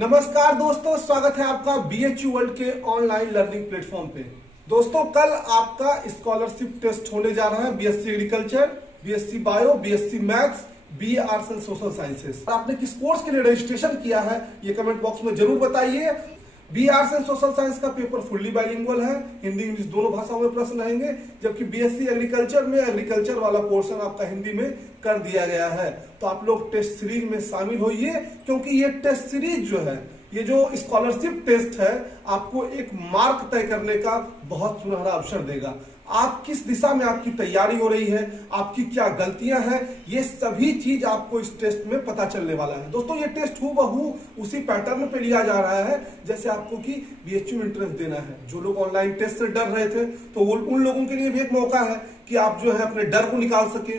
नमस्कार दोस्तों, स्वागत है आपका BHU वर्ल्ड के ऑनलाइन लर्निंग प्लेटफॉर्म पे। दोस्तों, कल आपका स्कॉलरशिप टेस्ट होने जा रहा है। BSc agriculture, BSc bio, BSc maths, BA arts and social sciences. आपने किस कोर्स के लिए रजिस्ट्रेशन किया है ये कमेंट बॉक्स में जरूर बताइए। BA arts and social science का पेपर फुल्ली बाइलिंगुअल है, हिंदी इंग्लिश दोनों भाषाओं में प्रश्न रहेंगे। जबकि BSc एग्रीकल्चर में एग्रीकल्चर वाला पोर्शन आपका हिंदी में कर दिया गया है। तो आप लोग टेस्ट सीरीज में शामिल होइए, क्योंकि ये टेस्ट सीरीज जो है, ये जो स्कॉलरशिप टेस्ट है, आपको एक मार्क तय करने का बहुत सुनहरा अवसर देगा। आप किस दिशा में आपकी तैयारी हो रही है, आपकी क्या गलतियां हैं, ये सभी चीज आपको इस टेस्ट में पता चलने वाला है। दोस्तों, ये टेस्ट हूबहू उसी पैटर्न पे लिया जा रहा है जैसे आपको कि BHU एंट्रेंस देना है। जो लोग ऑनलाइन टेस्ट से डर रहे थे, तो वो उन लोगों के लिए भी एक मौका है कि आप जो है अपने डर को निकाल सके।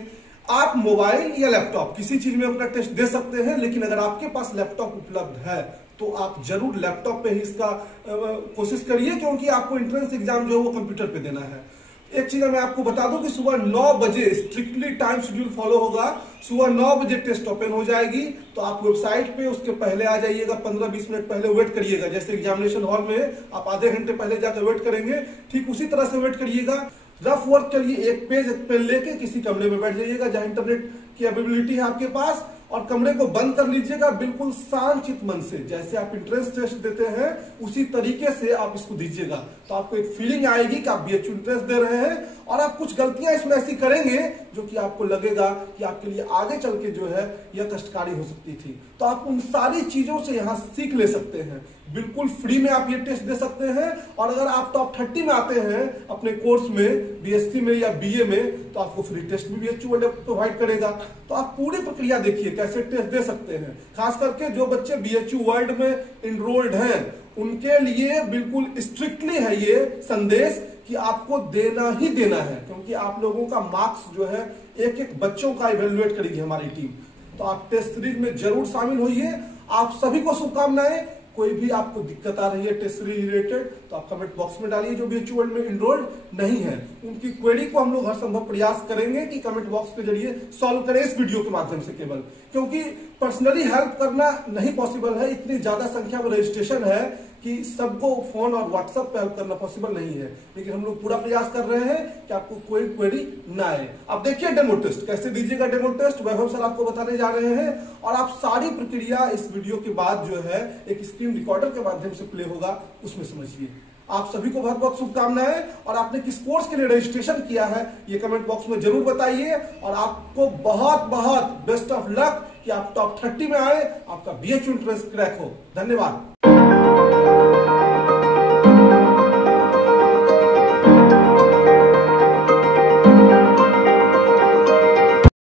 आप मोबाइल या लैपटॉप किसी चीज में अपना टेस्ट दे सकते हैं, लेकिन अगर आपके पास लैपटॉप उपलब्ध है तो आप जरूर लैपटॉप पे ही इसका कोशिश करिए, क्योंकि आपको एंट्रेंस एग्जाम जो है वो कंप्यूटर पे देना है। एक चीज मैं आपको बता दूं कि सुबह 9 बजे स्ट्रिक्टली टाइम शेड्यूल फॉलो होगा। सुबह 9 बजे टेस्ट ओपन हो जाएगी, तो आप वेबसाइट पे उसके पहले आ जाइएगा। 15-20 मिनट पहले वेट करिएगा। जैसे एग्जामिनेशन हॉल में आप आधे घंटे पहले जाकर वेट करेंगे, ठीक उसी तरह से वेट करिएगा। रफ वर्क के लिए एक पेन लेके किसी कमरे में बैठ जाइएगा जहां इंटरनेट की अवेलेबिलिटी है आपके पास, और कमरे को बंद कर लीजिएगा बिल्कुल शांत मन से। जैसे आप एंट्रेंस टेस्ट देते हैं उसी तरीके से आप इसको दीजिएगा, तो आपको एक फीलिंग आएगी कि आप BHU एंट्रेंस दे रहे हैं। और आप कुछ गलतियां इसमें ऐसी करेंगे जो कि आपको लगेगा कि आपके लिए आगे चल के जो है यह कष्टकारी हो सकती थी। तो आप उन सारी चीजों से यहाँ सीख ले सकते हैं। बिल्कुल फ्री में आप ये टेस्ट दे सकते हैं। और अगर आप टॉप 30 में आते हैं अपने कोर्स में, BSc में या BA में, तो आपको फ्री टेस्ट भी BHU वर्ल्ड प्रोवाइड करेगा। तो आप पूरी प्रक्रिया देखिए कैसे टेस्ट दे सकते हैं। खास करके जो बच्चे BHU वर्ल्ड में इनरोल्ड हैं, उनके लिए बिल्कुल स्ट्रिक्टली है ये संदेश कि आपको देना ही देना है, क्योंकि आप लोगों का मार्क्स जो है एक एक बच्चों का इवेल्युएट करेगी हमारी टीम। तो आप टेस्ट सीरीज में जरूर शामिल होइए। आप सभी को शुभकामनाएं। कोई भी आपको दिक्कत आ रही है टेस्ट सीरीज रिलेटेड, तो आप कमेंट बॉक्स में डालिए। जो BHU वर्ल्ड में इनरोल्ड नहीं है, उनकी क्वेरी को हम लोग हर संभव प्रयास करेंगे कि कमेंट बॉक्स के जरिए सॉल्व करें इस वीडियो के माध्यम से केवल, क्योंकि पर्सनली हेल्प करना नहीं पॉसिबल है। इतनी ज्यादा संख्या में रजिस्ट्रेशन है कि सबको फोन और व्हाट्सएप पे हेल्प करना पॉसिबल नहीं है। लेकिन हम लोग पूरा प्रयास कर रहे हैं कि आपको कोई क्वेरी ना आए। अब देखिए डेमो टेस्ट कैसे दीजिएगा। डेमो टेस्ट वैभव सर आपको बताने जा रहे हैं, और आप सारी प्रक्रिया इस वीडियो के बाद जो है एक स्क्रीन रिकॉर्डर के माध्यम से प्ले होगा, उसमें समझिए। आप सभी को बहुत बहुत शुभकामनाएं। और आपने किस कोर्स के लिए रजिस्ट्रेशन किया है ये कमेंट बॉक्स में जरूर बताइए। और आपको बहुत बहुत बेस्ट ऑफ लक कि आप टॉप 30 में आए, आपका BHU एंट्रेंस क्रैक हो। धन्यवाद।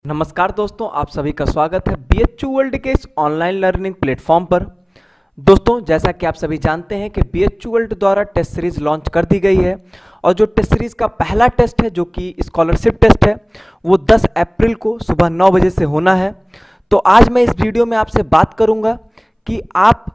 नमस्कार दोस्तों, आप सभी का स्वागत है BHU वर्ल्ड के इस ऑनलाइन लर्निंग प्लेटफॉर्म पर। दोस्तों, जैसा कि आप सभी जानते हैं कि BHU वर्ल्ड द्वारा टेस्ट सीरीज लॉन्च कर दी गई है, और जो टेस्ट सीरीज का पहला टेस्ट है जो कि स्कॉलरशिप टेस्ट है, वो 10 अप्रैल को सुबह 9 बजे से होना है। तो आज मैं इस वीडियो में आपसे बात करूंगा कि आप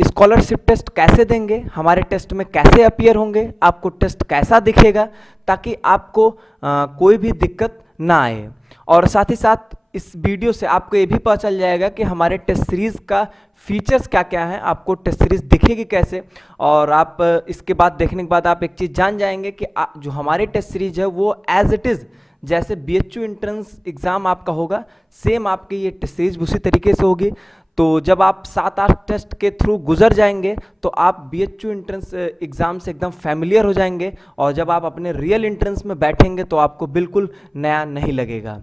स्कॉलरशिप टेस्ट कैसे देंगे, हमारे टेस्ट में कैसे अपीयर होंगे, आपको टेस्ट कैसा दिखेगा, ताकि आपको कोई भी दिक्कत ना आए। और साथ ही साथ इस वीडियो से आपको ये भी पता चल जाएगा कि हमारे टेस्ट सीरीज़ का फीचर्स क्या क्या हैं, आपको टेस्ट सीरीज़ दिखेगी कैसे। और आप इसके बाद देखने के बाद आप एक चीज़ जान जाएंगे कि जो हमारी टेस्ट सीरीज है वो एज इट इज़ जैसे BHU एंट्रेंस एग्ज़ाम आपका होगा, सेम आपकी ये टेस्ट सीरीज उसी तरीके से होगी। तो जब आप 7-8 टेस्ट के थ्रू गुजर जाएंगे तो आप BHU एंट्रेंस एग्ज़ाम से एकदम फैमिलियर हो जाएंगे, और जब आप अपने रियल एंट्रेंस में बैठेंगे तो आपको बिल्कुल नया नहीं लगेगा।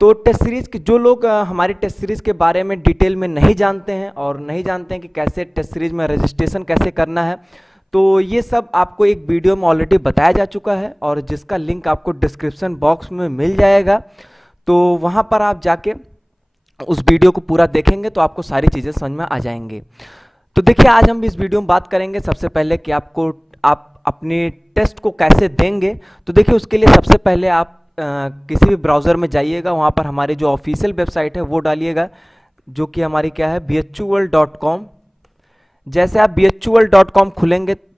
तो टेस्ट सीरीज़ के जो लोग हमारी टेस्ट सीरीज़ के बारे में डिटेल में नहीं जानते हैं, और नहीं जानते हैं कि कैसे टेस्ट सीरीज़ में रजिस्ट्रेशन कैसे करना है, तो ये सब आपको एक वीडियो में ऑलरेडी बताया जा चुका है, और जिसका लिंक आपको डिस्क्रिप्शन बॉक्स में मिल जाएगा। तो वहाँ पर आप जाके उस वीडियो को पूरा देखेंगे तो आपको सारी चीज़ें समझ में आ जाएंगी। तो देखिए, आज हम इस वीडियो में बात करेंगे सबसे पहले कि आप अपने टेस्ट को कैसे देंगे। तो देखिए, उसके लिए सबसे पहले आप किसी भी ब्राउज़र में जाइएगा, वहाँ पर हमारी जो ऑफिशियल वेबसाइट है वो डालिएगा, जो कि हमारी क्या है bhuworld.com। जैसे आप bhuworld.com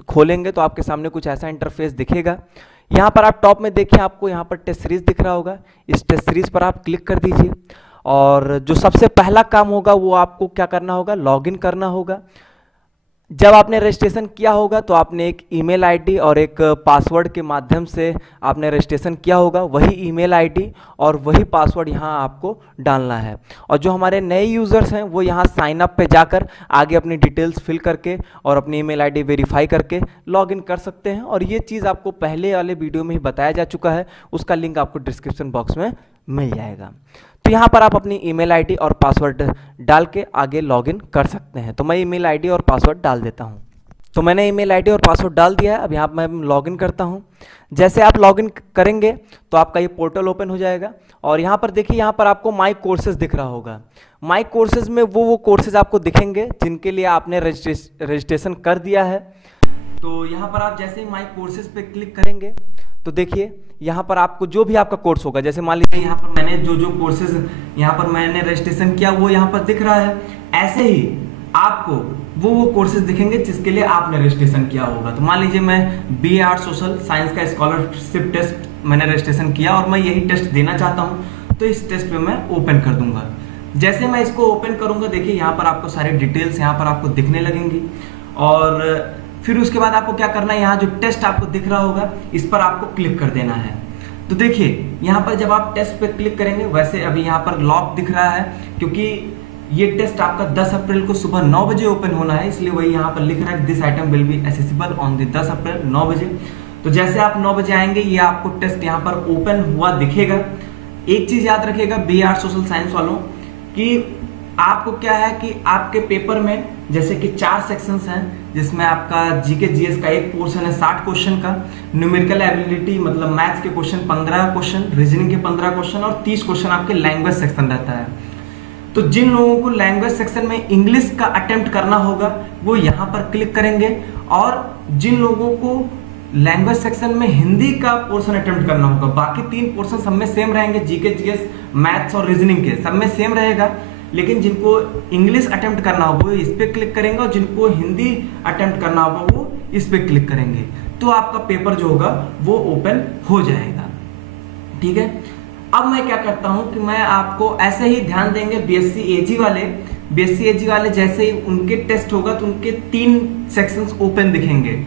खोलेंगे तो आपके सामने कुछ ऐसा इंटरफेस दिखेगा। यहाँ पर आप टॉप में देखिए, आपको यहाँ पर टेस्ट सीरीज दिख रहा होगा। इस टेस्ट सीरीज पर आप क्लिक कर दीजिए, और जो सबसे पहला काम होगा वो आपको क्या करना होगा, लॉगिन करना होगा। जब आपने रजिस्ट्रेशन किया होगा तो आपने एक ईमेल आईडी और एक पासवर्ड के माध्यम से आपने रजिस्ट्रेशन किया होगा। वही ईमेल आईडी और वही पासवर्ड यहाँ आपको डालना है। और जो हमारे नए यूज़र्स हैं वो यहाँ साइन अप पे जाकर आगे अपनी डिटेल्स फिल करके और अपनी ईमेल आईडी वेरीफाई करके लॉगिन कर सकते हैं। और ये चीज़ आपको पहले वाले वीडियो में ही बताया जा चुका है, उसका लिंक आपको डिस्क्रिप्शन बॉक्स में मिल जाएगा। तो यहाँ पर आप अपनी ईमेल आईडी और पासवर्ड डाल के आगे लॉगिन कर सकते हैं। तो मैं ईमेल आईडी और पासवर्ड डाल देता हूँ। तो मैंने ईमेल आईडी और पासवर्ड डाल दिया है। अब यहाँ मैं लॉगिन करता हूँ। जैसे आप लॉगिन करेंगे तो आपका ये पोर्टल ओपन हो जाएगा और यहाँ पर देखिए, यहाँ पर आपको माई कोर्सेज दिख रहा होगा। माई कोर्सेज में वो कोर्सेज आपको दिखेंगे जिनके लिए आपने रजिस्ट्रेशन कर दिया है। तो यहाँ पर आप जैसे ही माई कोर्सेज पे क्लिक करेंगे तो देखिए यहाँ पर आपको जो भी आपका कोर्स होगा, जैसे मान लीजिए यहाँ पर मैंने जो कोर्सेज यहाँ पर मैंने रजिस्ट्रेशन किया वो यहाँ पर दिख रहा है। ऐसे ही आपको वो कोर्सेज दिखेंगे जिसके लिए आपने रजिस्ट्रेशन किया होगा। तो मान लीजिए मैं BA आर्ट सोशल साइंस का स्कॉलरशिप टेस्ट मैंने रजिस्ट्रेशन किया और मैं यही टेस्ट देना चाहता हूँ, तो इस टेस्ट पे मैं ओपन कर दूंगा। जैसे मैं इसको ओपन करूंगा देखिए यहाँ पर आपको सारी डिटेल्स यहाँ पर आपको दिखने लगेंगी। और फिर उसके बाद आपको क्या करना है, यहाँ जो टेस्ट आपको दिख रहा होगा इस पर आपको क्लिक कर देना है। तो देखिए यहाँ पर जब आप टेस्ट पे क्लिक करेंगे, वैसे अभी यहाँ पर लॉक दिख रहा है क्योंकि ये टेस्ट आपका 10 अप्रैल को सुबह 9 बजे ओपन होना है, इसलिए वही यहाँ पर लिख रहा है this item will be accessible on the 10 अप्रैल 9 बजे। तो जैसे आप 9 बजे आएंगे ये आपको टेस्ट यहाँ पर ओपन हुआ दिखेगा। एक चीज याद रखिएगा BA आर्ट सोशल साइंस वालों कि आपको क्या है कि आपके पेपर में जैसे कि 4 सेक्शंस हैं, जिसमें आपका GK GS का एक पोर्शन है 60 क्वेश्चन का, न्यूमेरिकल एबिलिटी मतलब मैथ्स के क्वेश्चन 15 क्वेश्चन, रीजनिंग के 15 क्वेश्चन और 30 क्वेश्चन आपके लैंग्वेज सेक्शन रहता है। तो जिन लोगों को लैंग्वेज सेक्शन में इंग्लिश का अटेम्प्ट करना होगा वो यहाँ पर क्लिक करेंगे, और जिन लोगों को लैंग्वेज सेक्शन में हिंदी का पोर्शन अटेम्प्ट करना होगा, बाकी 3 पोर्शन सब में सेम रहेंगे, GK GS मैथ्स और रीजनिंग के सब में सेम रहेगा, लेकिन जिनको इंग्लिश अटेम्प्ट करना होगा वो इस पे क्लिक करेंगे और जिनको हिंदी अटेम्प्ट करना होगा वो इस पे क्लिक करेंगे। तो आपका पेपर जो होगा वो ओपन हो जाएगा। ठीक है, अब मैं क्या करता हूं कि मैं आपको ऐसे ही ध्यान देंगे BSc AG वाले जैसे ही उनके टेस्ट होगा तो उनके 3 सेक्शंस ओपन दिखेंगे।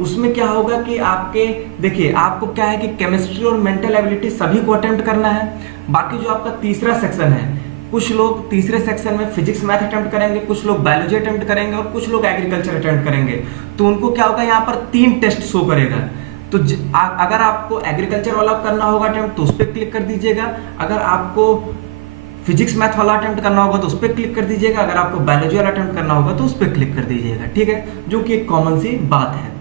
उसमें क्या होगा कि आपके देखिए आपको क्या है कि केमिस्ट्री और मेंटल एबिलिटी सभी को अटेम्प्ट करना है। बाकी जो आपका तीसरा सेक्शन है, कुछ लोग तीसरे सेक्शन में फिजिक्स मैथ अटेम्प्ट करेंगे, कुछ लोग बायोलॉजी अटेम्प्ट करेंगे और कुछ लोग एग्रीकल्चर अटेम्प्ट करेंगे। तो उनको क्या होगा, यहाँ पर 3 टेस्ट शो करेगा। तो अगर आपको एग्रीकल्चर वाला करना होगा अटेम्प्ट तो उस पर क्लिक कर दीजिएगा, अगर आपको फिजिक्स मैथ वाला अटेम्प्ट करना होगा तो उस पर क्लिक कर दीजिएगा, अगर आपको बायोलॉजी वाला अटेम्प्ट करना होगा तो उस पर क्लिक कर दीजिएगा। ठीक है, जो कि एक कॉमन सी बात है।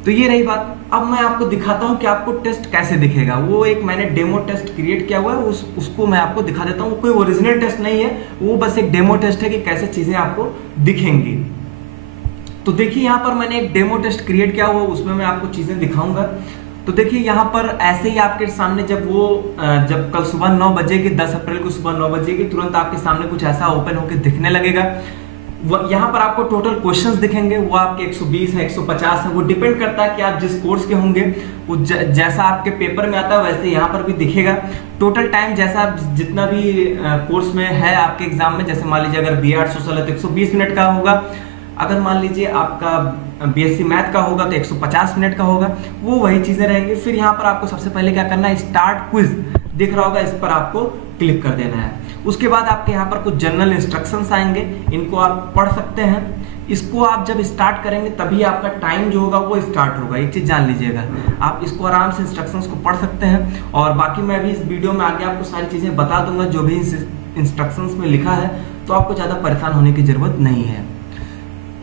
तो ये रही बात। अब मैं आपको दिखाता हूं कि आपको टेस्ट कैसे दिखेगा। वो एक मैंने डेमो टेस्ट क्रिएट किया हुआ है, उसको मैं आपको दिखा देता हूं। कोई ओरिजिनल टेस्ट नहीं है, वो बस एक डेमो टेस्ट है कि कैसे चीजें आपको दिखेंगी। तो देखिए यहाँ पर मैंने एक डेमो टेस्ट क्रिएट किया हुआ, उसमें मैं आपको चीजें दिखाऊंगा। तो देखिए यहाँ पर ऐसे ही आपके सामने जब कल सुबह 9 बजे की 10 अप्रैल को सुबह 9 बजे की तुरंत आपके सामने कुछ ऐसा ओपन होकर दिखने लगेगा। यहाँ पर आपको टोटल क्वेश्चंस दिखेंगे, वो आपके 120 है 150 है, वो डिपेंड करता है कि आप जिस कोर्स के होंगे वो जैसा आपके पेपर में आता है वैसे यहाँ पर भी दिखेगा। टोटल टाइम जैसा जितना भी कोर्स में है आपके एग्जाम में, जैसे मान लीजिए अगर BA आर्ट सोशल है तो 120 मिनट का होगा, अगर मान लीजिए आपका BSc मैथ का होगा तो 150 मिनट का होगा, वो वही चीजें रहेंगी। फिर यहाँ पर आपको सबसे पहले क्या करना है, स्टार्ट क्विज दिख रहा होगा, इस पर आपको क्लिक कर देना है। उसके बाद आपके यहाँ पर कुछ जनरल इंस्ट्रक्शंस आएंगे, इनको आप पढ़ सकते हैं। इसको आप जब स्टार्ट करेंगे तभी आपका टाइम जो होगा वो स्टार्ट होगा, एक चीज जान लीजिएगा। आप इसको आराम से इंस्ट्रक्शंस को पढ़ सकते हैं, और बाकी मैं भी इस वीडियो में आगे आपको सारी चीजें बता दूंगा जो भी इंस्ट्रक्शंस में लिखा है, तो आपको ज्यादा परेशान होने की जरूरत नहीं है।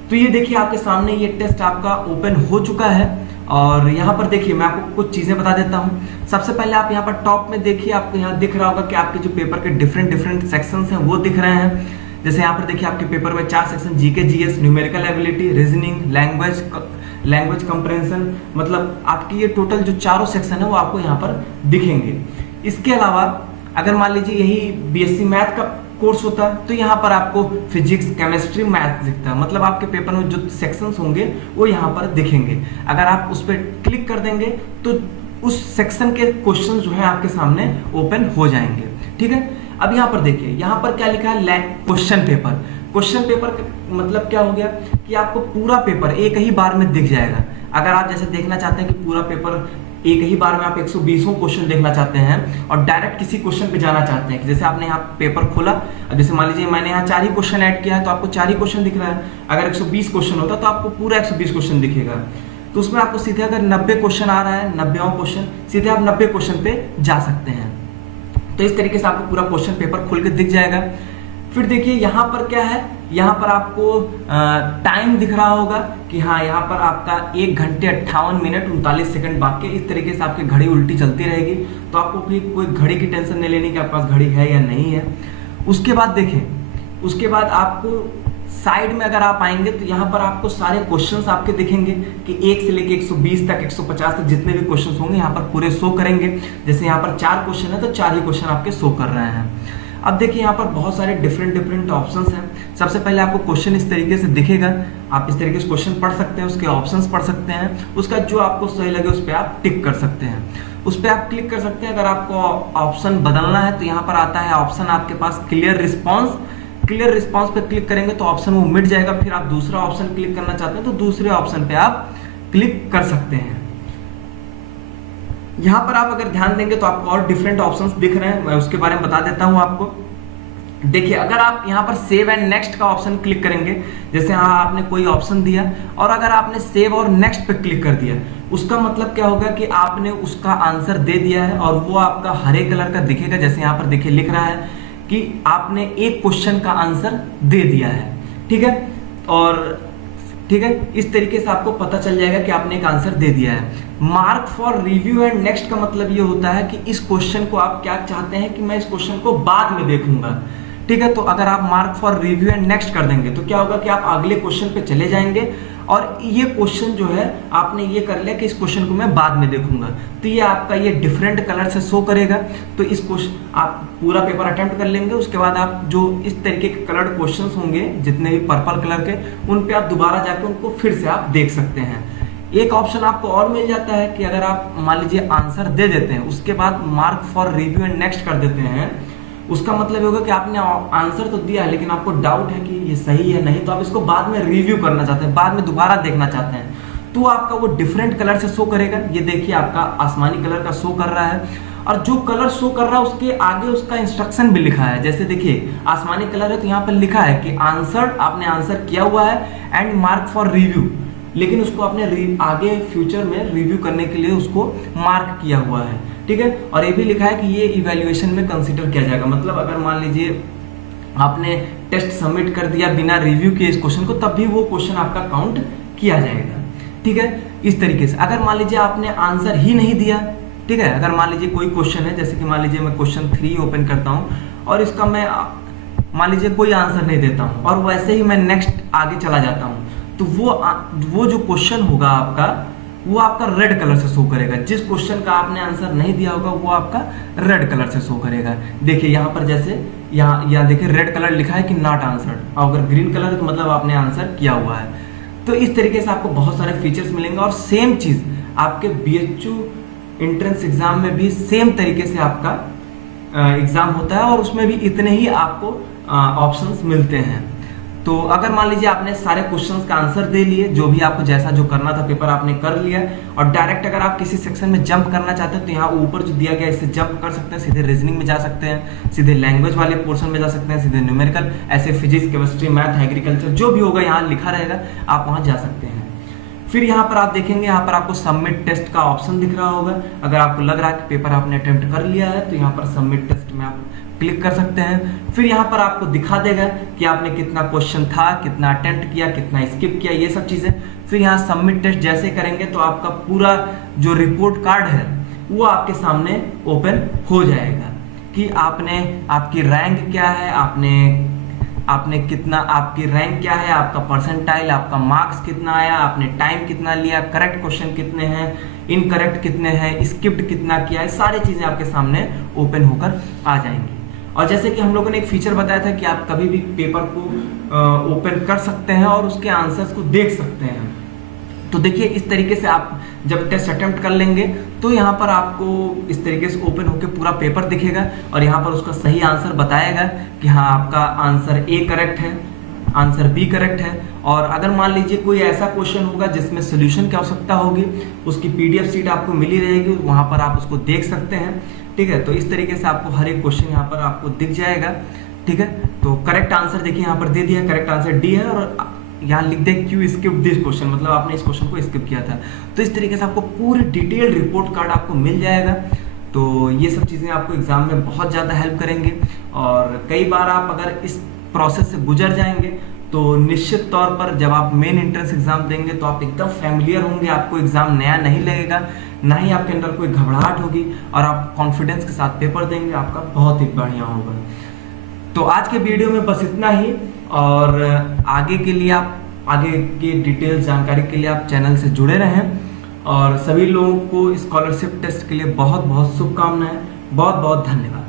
तो ये देखिए आपके सामने ये टेस्ट आपका ओपन हो चुका है, और यहाँ पर देखिए मैं आपको कुछ चीजें बता देता हूँ। सबसे पहले आप यहाँ पर टॉप में देखिए, आपको यहाँ दिख रहा होगा कि आपके जो पेपर के डिफरेंट सेक्शंस हैं वो दिख रहे हैं। जैसे यहाँ पर देखिए आपके पेपर में 4 section, GK GS, numerical ability, reasoning, language comprehension, मतलब आपकी ये टोटल जो 4 सेक्शन है वो आपको यहाँ पर दिखेंगे। इसके अलावा अगर मान लीजिए यही BSc मैथ का कोर्स होता है तो यहाँ पर आपको फिजिक्स, केमिस्ट्री, मैथ दिखता है, मतलब आपके पेपर में जो सेक्शंस होंगे वो यहाँ पर दिखेंगे। अगर आप उस पर क्लिक कर देंगे तो उस सेक्शन के क्वेश्चन जो है आपके सामने ओपन हो जाएंगे। ठीक है, अब यहाँ पर देखिए, यहाँ पर क्या लिखा है, क्वेश्चन पेपर। क्वेश्चन पेपर मतलब क्या हो गया कि आपको पूरा पेपर एक ही बार में दिख जाएगा। अगर आप जैसे देखना चाहते हैं कि पूरा पेपर एक ही बार में आप 120 क्वेश्चन देखना चाहते हैं और डायरेक्ट किसी क्वेश्चन पे जाना चाहते हैं कि जैसे आपने यहाँ पेपर खोला, अब जैसे मान लीजिए मैंने यहाँ 4 ही क्वेश्चन ऐड किया है तो आपको 4 ही क्वेश्चन दिख रहा है। अगर 120 क्वेश्चन होता तो आपको पूरा 120 क्वेश्चन दिखेगा। तो उसमें आपको सीधे अगर 90 क्वेश्चन आ रहा है, 90वां क्वेश्चन, सीधे आप 90 क्वेश्चन पे जा सकते हैं। तो इस तरीके से आपको पूरा क्वेश्चन पेपर खुल के दिख जाएगा। फिर देखिए यहाँ पर क्या है, यहाँ पर आपको टाइम दिख रहा होगा कि हाँ यहाँ पर आपका 1 घंटे 58 मिनट 39 सेकंड बाकी। इस तरीके से आपकी घड़ी उल्टी चलती रहेगी, तो आपको कोई घड़ी की टेंशन नहीं लेनी कि आपके पास घड़ी है या नहीं है। उसके बाद देखिए, उसके बाद आपको साइड में अगर आप आएंगे तो यहाँ पर आपको सारे क्वेश्चंस आपके दिखेंगे कि 1 से लेके 120 तक 150 तक जितने भी क्वेश्चंस होंगे यहाँ पर पूरे शो करेंगे। जैसे यहाँ पर 4 क्वेश्चन है तो 4 ही क्वेश्चन आपके शो कर रहे हैं। अब देखिए यहाँ पर बहुत सारे डिफरेंट ऑप्शंस हैं। सबसे पहले आपको क्वेश्चन इस तरीके से दिखेगा, आप इस तरीके से क्वेश्चन पढ़ सकते हैं, उसके ऑप्शंस पढ़ सकते हैं, उसका जो आपको सही लगे उस पर आप टिक कर सकते हैं, उस पर आप क्लिक कर सकते हैं। अगर आपको ऑप्शन बदलना है तो यहाँ पर आता है ऑप्शन आपके पास क्लियर रिस्पॉन्स। क्लियर रिस्पॉन्स पे क्लिक करेंगे तो ऑप्शन वो मिट जाएगा। फिर आप दूसरा ऑप्शन क्लिक करना चाहते हैं तो दूसरे ऑप्शन पे आप क्लिक कर सकते हैं। यहाँ पर आप अगर ध्यान देंगे तो आपको और डिफरेंट ऑप्शंस दिख रहे हैं, मैं उसके बारे में बता देता हूँ आपको। देखिए अगर आप यहाँ पर सेव एंड नेक्स्ट का ऑप्शन क्लिक करेंगे, जैसे हाँ आपने कोई ऑप्शन दिया और अगर आपने सेव और नेक्स्ट पे क्लिक कर दिया, उसका मतलब क्या होगा कि आपने उसका आंसर दे दिया है और वो आपका हरे कलर का दिखेगा। जैसे यहाँ पर देखिए लिख रहा है कि आपने एक क्वेश्चन का आंसर दे दिया है, ठीक है। और ठीक है, इस तरीके से आपको पता चल जाएगा कि आपने एक आंसर दे दिया है। Mark for review and next का मतलब ये होता है कि इस क्वेश्चन को आप क्या चाहते हैं कि मैं इस क्वेश्चन को बाद में देखूंगा, ठीक है। तो अगर आप mark for review and next कर देंगे तो क्या होगा कि आप अगले क्वेश्चन पे चले जाएंगे और ये क्वेश्चन जो है आपने ये कर लिया कि इस क्वेश्चन को मैं बाद में देखूंगा, तो ये आपका ये डिफरेंट कलर से शो करेगा। तो इस क्वेश्चन आप पूरा पेपर अटेम्प्ट कर लेंगे, उसके बाद आप जो इस तरीके के कलर्ड क्वेश्चंस होंगे जितने भी पर्पल कलर के, उन पे आप दोबारा जाके उनको फिर से आप देख सकते हैं। एक ऑप्शन आपको और मिल जाता है कि अगर आप मान लीजिए आंसर दे देते हैं, उसके बाद mark for review and next कर देते हैं, उसका मतलब ये होगा कि आपने आंसर तो दिया है लेकिन आपको डाउट है कि ये सही है नहीं, तो आप इसको बाद में रिव्यू करना चाहते हैं, बाद में दोबारा देखना चाहते हैं, तो आपका वो डिफरेंट कलर से शो करेगा। ये देखिए आपका आसमानी कलर का शो कर रहा है और जो कलर शो कर रहा है उसके आगे उसका इंस्ट्रक्शन भी लिखा है। जैसे देखिए आसमानी कलर है तो यहाँ पर लिखा है कि आंसर, आपने आंसर किया हुआ है एंड मार्क फॉर रिव्यू, लेकिन उसको आपने आगे फ्यूचर में रिव्यू करने के लिए उसको मार्क किया हुआ है, ठीक है। और ये भी लिखा है कि ये इवैल्यूएशन में कंसीडर किया जाएगा। मतलब अगर मान लीजिए आपने टेस्ट सबमिट कर दिया बिना रिव्यू किए इस क्वेश्चन को, तब भी वो क्वेश्चन आपका काउंट किया जाएगा, ठीक है। इस तरीके से अगर मान लीजिए आपने आंसर ही नहीं दिया, ठीक है, अगर मान लीजिए कोई क्वेश्चन है, जैसे कि मान लीजिए मैं क्वेश्चन 3 ओपन करता हूँ और इसका मैं मान लीजिए कोई आंसर नहीं देता हूँ और वैसे ही मैं नेक्स्ट आगे चला जाता हूँ, तो वो जो क्वेश्चन होगा आपका, वो आपका रेड कलर से शो करेगा। जिस क्वेश्चन का आपने आंसर नहीं दिया होगा वो आपका रेड कलर से शो करेगा। देखिए यहाँ पर जैसे यहाँ देखिए रेड कलर लिखा है कि नॉट आंसर्ड, और अगर ग्रीन कलर है तो मतलब आपने आंसर किया हुआ है। तो इस तरीके से आपको बहुत सारे फीचर्स मिलेंगे और सेम चीज आपके BHU एंट्रेंस एग्जाम में भी सेम तरीके से आपका एग्जाम होता है और उसमें भी इतने ही आपको ऑप्शंस मिलते हैं। तो अगर मान लीजिए आपने सारे क्वेश्चंस का आंसर दे लिए, जो भी आपको जैसा जो करना था पेपर आपने कर लिया, और डायरेक्ट अगर आप किसी सेक्शन में जंप करना चाहते हैं तो यहाँ ऊपर जो दिया गया है इससे जंप कर सकते हैं, सीधे रीजनिंग में जा सकते हैं, सीधे लैंग्वेज वाले पोर्शन में जा सकते हैं, सीधे न्यूमेरिकल, ऐसे फिजिक्स, केमिस्ट्री, मैथ, एग्रीकल्चर जो भी होगा यहाँ लिखा रहेगा, आप वहाँ जा सकते हैं। फिर यहाँ पर आप देखेंगे, यहाँ पर आपको सबमिट टेस्ट का ऑप्शन दिख रहा होगा। अगर आपको लग रहा है कि पेपर आपने अटेम्प्ट कर लिया है तो यहाँ पर सबमिट टेस्ट में आप क्लिक कर सकते हैं। फिर यहाँ पर आपको दिखा देगा कि आपने कितना क्वेश्चन था, कितना अटेम्प्ट किया, कितना स्किप किया, ये सब चीजें। फिर यहाँ सबमिट टेस्ट जैसे करेंगे तो आपका पूरा जो रिपोर्ट कार्ड है वो आपके सामने ओपन हो जाएगा कि आपकी रैंक क्या है, आपने कितना, आपकी रैंक क्या है, आपका परसेंटाइल, आपका मार्क्स कितना आया, आपने टाइम कितना लिया, करेक्ट क्वेश्चन कितने हैं, इनकरेक्ट कितने हैं, स्किप्ड कितना किया है, सारी चीजें आपके सामने ओपन होकर आ जाएंगी। और जैसे कि हम लोगों ने एक फीचर बताया था कि आप कभी भी पेपर को ओपन कर सकते हैं और उसके आंसर्स को देख सकते हैं। तो देखिए इस तरीके से आप जब टेस्ट अटेम्प्ट कर लेंगे तो यहाँ पर आपको इस तरीके से ओपन होकर पूरा पेपर दिखेगा और यहाँ पर उसका सही आंसर बताएगा कि हाँ आपका आंसर ए करेक्ट है, आंसर बी करेक्ट है। और अगर मान लीजिए कोई ऐसा क्वेश्चन होगा जिसमें सोल्यूशन की आवश्यकता होगी, उसकी पीडीएफ शीट आपको मिली रहेगी, वहाँ पर आप उसको देख सकते हैं। ठीक है, तो इस तरीके से आपको हर एक क्वेश्चन यहाँ पर आपको दिख जाएगा। ठीक है, तो करेक्ट आंसर देखिए यहाँ पर दे दिया, करेक्ट आंसर डी है और यहाँ लिख दे क्यू स्किप दिस क्वेश्चन, मतलब आपने इस क्वेश्चन को स्किप किया था। तो इस तरीके से आपको पूरी डिटेल रिपोर्ट कार्ड आपको मिल जाएगा। तो ये सब चीज़ें आपको एग्जाम में बहुत ज़्यादा हेल्प करेंगे और कई बार आप अगर इस प्रोसेस से गुजर जाएंगे तो निश्चित तौर पर जब आप मेन एंट्रेंस एग्जाम देंगे तो आप एकदम फैमिलियर होंगे, आपको एग्जाम नया नहीं लगेगा, ना ही आपके अंदर कोई घबराहट होगी और आप कॉन्फिडेंस के साथ पेपर देंगे, आपका बहुत ही बढ़िया होगा। तो आज के वीडियो में बस इतना ही और आगे के लिए आप आगे की डिटेल जानकारी के लिए आप चैनल से जुड़े रहें और सभी लोगों को स्कॉलरशिप टेस्ट के लिए बहुत बहुत शुभकामनाएं। बहुत बहुत धन्यवाद।